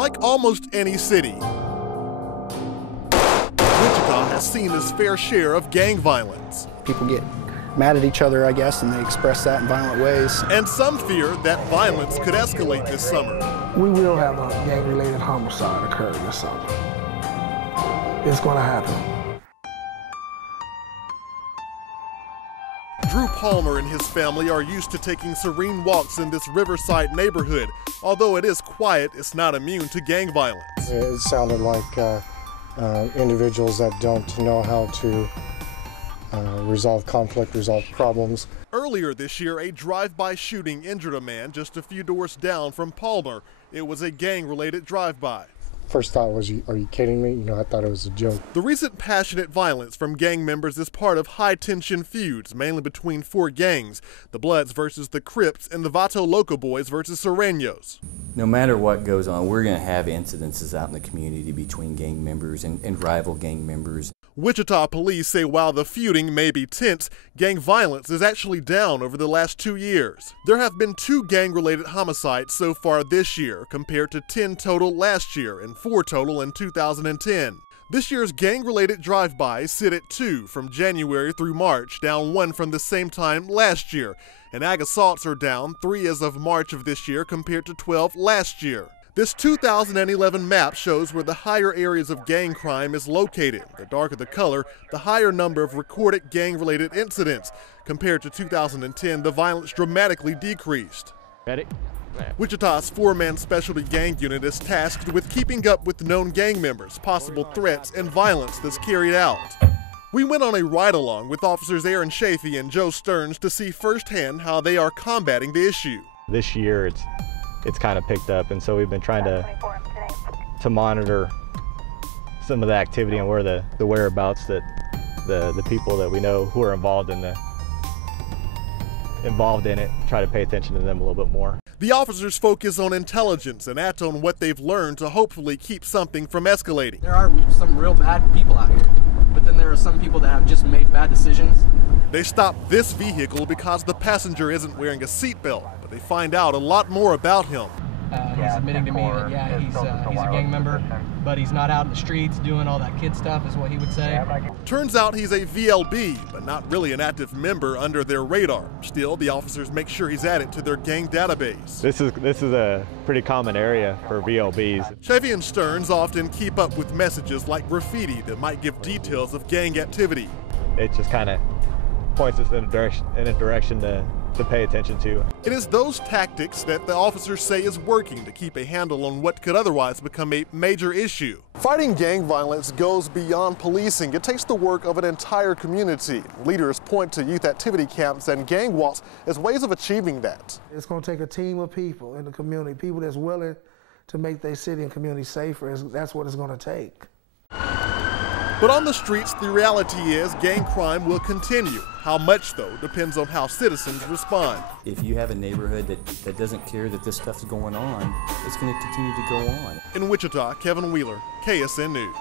Like almost any city, Wichita has seen its fair share of gang violence. People get mad at each other, I guess, and they express that in violent ways. And some fear that violence could escalate this summer. We will have a gang-related homicide occur this summer. It's going to happen. Drew Palmer and his family are used to taking serene walks in this riverside neighborhood. Although it is quiet, it's not immune to gang violence. It sounded like individuals that don't know how to resolve conflict, resolve problems. Earlier this year, a drive-by shooting injured a man just a few doors down from Palmer. It was a gang-related drive-by. First thought was, are you kidding me? I thought it was a joke. The recent passionate violence from gang members is part of high-tension feuds, mainly between four gangs: the Bloods versus the Crips and the Vato Loco Boys versus Sureños. No matter what goes on, we're going to have incidences out in the community between gang members and rival gang members. Wichita police say while the feuding may be tense, gang violence is actually down over the last 2 years. There have been 2 gang-related homicides so far this year, compared to 10 total last year and 4 total in 2010. This year's gang-related drive-bys sit at 2 from January through March, down 1 from the same time last year. And ag assaults are down 3 as of March of this year compared to 12 last year. This 2011 map shows where the higher areas of gang crime is located. The darker the color, the higher number of recorded gang-related incidents. Compared to 2010, the violence dramatically decreased. Ready? Wichita's 4-man specialty gang unit is tasked with keeping up with known gang members, possible threats, and violence that's carried out. We went on a ride-along with Officers Aaron Chafee and Joe Stearns to see firsthand how they are combating the issue. This year it's kind of picked up, and so we've been trying to monitor some of the activity and where the whereabouts that the people that we know who are involved in it, try to pay attention to them a little bit more. The officers focus on intelligence and act on what they've learned to hopefully keep something from escalating. There are some real bad people out here, but then there are some people that have just made bad decisions. They stop this vehicle because the passenger isn't wearing a seatbelt, but they find out a lot more about him. He's admitting to me that, yeah, he's a gang member, but he's not out in the streets doing all that kid stuff, is what he would say. Turns out he's a VLB, but not really an active member under their radar. Still, the officers make sure he's added to their gang database. This is a pretty common area for VLBs. Chafee and Stearns often keep up with messages like graffiti that might give details of gang activity. It just kind of points us in a direction to pay attention to. It is those tactics that the officers say is working to keep a handle on what could otherwise become a major issue. Fighting gang violence goes beyond policing. It takes the work of an entire community. Leaders point to youth activity camps and gang walks as ways of achieving that. It's going to take a team of people in the community, people that's willing to make their city and community safer. That's what it's going to take. But on the streets, the reality is gang crime will continue. How much, though, depends on how citizens respond. If you have a neighborhood that doesn't care that this stuff's going on, it's going to continue to go on. In Wichita, Kevin Wheeler, KSN News.